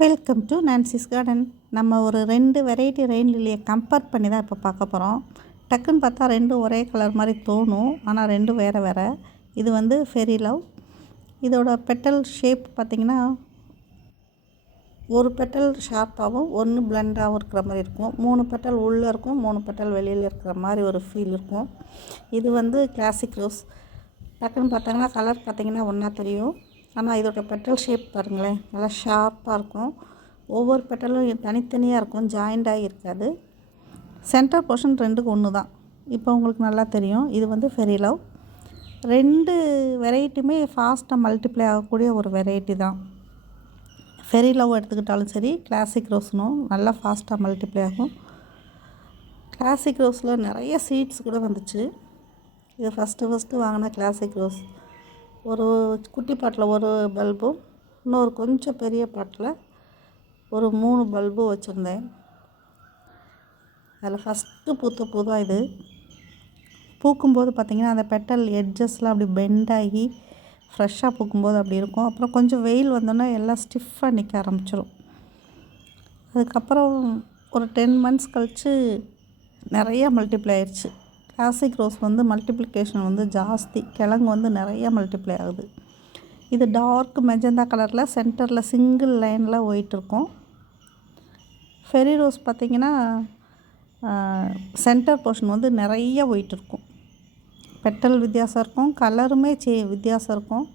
Welcome to Nancy's garden. நம்ம ஒரு 2 variety rain லில்லியை compare பண்ணி தான் இப்போ பார்க்க போகிறோம். டக்குன்னு பார்த்தா 2 ஒரே கலர் மாதிரி தோணும், ஆனால் 2 வேறு வேறு. இது வந்து ஃபெரி லவ். இதோட பெட்டல் ஷேப் பார்த்திங்கன்னா ஒரு பெட்டல் ஷார்ப்பாகவும் ஒன்று பிளண்டாகவும் இருக்கிற மாதிரி இருக்கும். 3 பெட்டல் உள்ளே இருக்கும், 3 பெட்டல் வெளியில் இருக்கிற மாதிரி ஒரு ஃபீல் இருக்கும். இது வந்து கிளாசிக் ரோஸ். டக்குன்னு பார்த்தாங்கன்னா கலர் பார்த்திங்கன்னா ஒன்றா தெரியும், ஆனால் இதோட பெட்டல் ஷேப் பாருங்களேன், நல்லா ஷார்ப்பாக இருக்கும். ஒவ்வொரு பெட்டலும் தனித்தனியாக இருக்கும், ஜாயிண்டாகி இருக்காது. சென்டர் போர்ஷன் 2க்கு 1 தான். இப்போ உங்களுக்கு நல்லா தெரியும். இது வந்து ஃபெரி லவ். 2 வெரைட்டியுமே ஃபாஸ்ட்டாக மல்டிப்ளை ஆகக்கூடிய ஒரு வெரைட்டி தான். ஃபெரி லவ் எடுத்துக்கிட்டாலும் சரி, கிளாசிக் ரோஸ்னும் நல்லா ஃபாஸ்ட்டாக மல்டிப்ளை ஆகும். கிளாசிக் ரோஸில் நிறைய சீட்ஸ் கூட வந்துச்சு. இது ஃபஸ்ட்டு வாங்கின கிளாசிக் ரோஸ். ஒரு குட்டி பாட்டில் ஒரு பல்பும், இன்னொரு கொஞ்சம் பெரிய பாட்டில் ஒரு 3 பல்பும் வச்சுருந்தேன். அதில் ஃபஸ்ட்டு பூத்த பூ தான் இது. பூக்கும்போது பார்த்திங்கன்னா அந்த பெட்டல் எட்ஜஸ்லாம் அப்படி பெண்டாகி ஃப்ரெஷ்ஷாக பூக்கும்போது அப்படி இருக்கும். அப்புறம் கொஞ்சம் வெயில் வந்தோன்னே எல்லாம் ஸ்டிஃபாக நிற்க ஆரம்பிச்சிடும். அதுக்கப்புறம் ஒரு 10 மந்த்ஸ் கழித்து நிறையா மல்டிப்ளை ஆயிடுச்சு. கிளாசிக் ரோஸ் வந்து மல்டிப்ளிகேஷன் வந்து ஜாஸ்தி, கிழங்கு வந்து நிறையா மல்டிப்ளை ஆகுது. இது டார்க் மெஜந்தா கலரில் சென்டரில் சிங்கிள் லைனில் ஒயிட் இருக்கும். ஃபெரி ரோஸ் பார்த்திங்கன்னா சென்டர் போர்ஷன் வந்து நிறைய ஒயிட் இருக்கும். பெட்டல் வித்தியாசம் இருக்கும், கலருமே வித்தியாசம் இருக்கும்.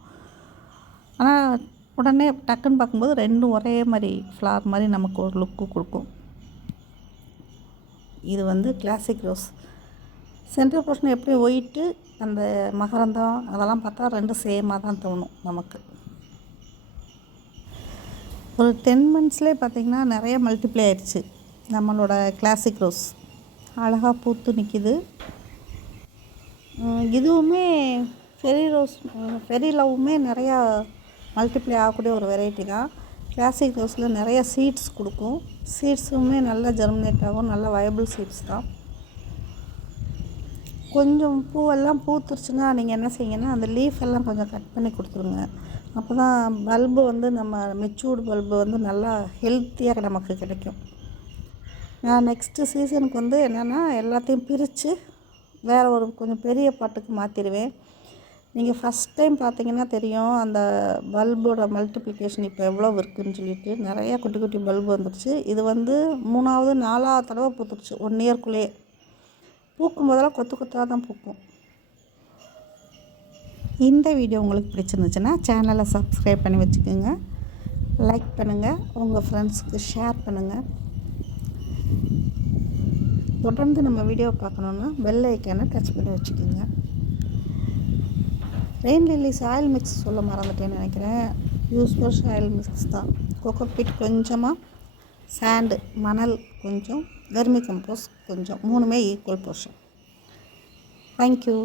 ஆனால் உடனே டக்குன்னு பார்க்கும்போது 2 ஒரே மாதிரி ஃப்ளார் மாதிரி நமக்கு ஒரு லுக்கு கொடுக்கும். இது வந்து கிளாசிக் ரோஸ். சென்டர் போர்ஷன் எப்படி ஒயிட்டு, அந்த மகரந்தம் அதெல்லாம் பார்த்தா 2 சேமாக தான் தோணும் நமக்கு. ஒரு 10 மந்த்ஸ்லேயே பார்த்திங்கன்னா நிறைய மல்டிப்ளை ஆயிடுச்சு நம்மளோட கிளாசிக் ரோஸ். அழகாக பூத்து நிற்கிது. இதுவுமே ஃபெரி லவ்வுமே நிறையா மல்டிப்ளை ஆகக்கூடிய ஒரு வெரைட்டி தான். கிளாசிக் ரோஸில் நிறைய சீட்ஸ் கொடுக்கும். சீட்ஸுமே நல்லா ஜெர்மினேட் ஆகும், நல்ல வயபிள் சீட்ஸ் தான். கொஞ்சம் பூவெல்லாம் பூத்துருச்சுன்னா நீங்கள் என்ன செய்யுங்கன்னா, அந்த லீஃப் எல்லாம் கொஞ்சம் கட் பண்ணி கொடுத்துருங்க. அப்போ தான் பல்பு வந்து நம்ம மெச்சூர்டு பல்பு வந்து நல்லா ஹெல்த்தியாக நமக்கு கிடைக்கும். நான் நெக்ஸ்ட்டு சீசனுக்கு வந்து என்னென்னா எல்லாத்தையும் பிரித்து வேறு ஒரு கொஞ்சம் பெரிய பாட்டுக்கு மாற்றிடுவேன். நீங்கள் ஃபஸ்ட் டைம் பார்த்தீங்கன்னா தெரியும் அந்த பல்போட மல்டிப்ளிகேஷன் இப்போ எவ்வளோ இருக்குதுன்னு சொல்லிட்டு. நிறையா குட்டி குட்டி பல்பு வந்துடுச்சு. இது வந்து 3வது 4வது தடவை பூத்துருச்சு 1 இயர்க்குள்ளேயே. பூக்கும் போதெல்லாம் கொத்து கொத்தாக தான் பூக்கும். இந்த வீடியோ உங்களுக்கு பிடிச்சிருந்துச்சுன்னா சேனலை சப்ஸ்கிரைப் பண்ணி வச்சுக்கோங்க, லைக் பண்ணுங்கள், உங்கள் ஃப்ரெண்ட்ஸுக்கு ஷேர் பண்ணுங்கள். தொடர்ந்து நம்ம வீடியோ பார்க்கணுன்னா பெல் ஐக்கானை டச் பண்ணி வச்சுக்கோங்க. ரெயின் லில்லி சாயில் மிக்ஸ் சொல்ல மறந்துட்டேன்னு நினைக்கிறேன். யூஸ்ஃபுல் சாயில் மிக்ஸ் தான். கோகோபீட் கொஞ்சமாக, சாண்டு மணல் கொஞ்சம், வெர்மி கம்போஸ்ட் கொஞ்சம், 3மே ஈக்குவல் போர்ஷன். தேங்க்யூ.